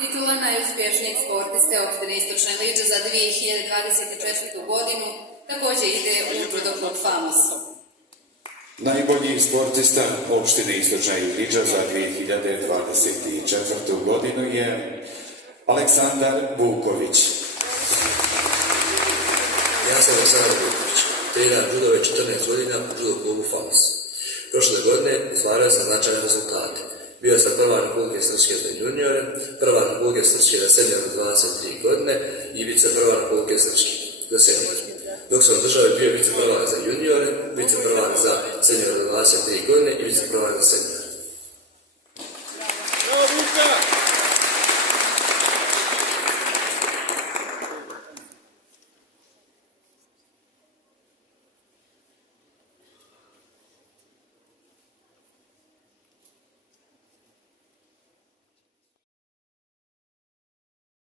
Titula najuspješnijeg sportiste opštine Istočna Liđa za 2024. godinu također ide u Judoklub Famos. Najbolji sportista opštine Istočna Liđa za 2024. godinu je Aleksandar Vuković. Ja sam Aleksandar Vuković, treniram judo već 14 godina u Judoklubu Famos. Prošle godine ostvario sam značajne rezultate. Bio sam prvak Republike Srpske za juniore, prvak Republike Srpske za seniore 23 godine i viceprvak Republike Srpske za seniore. Dok sam u državi bio viceprvak za juniore, viceprvak za seniore 23 godine i viceprvak za seniore.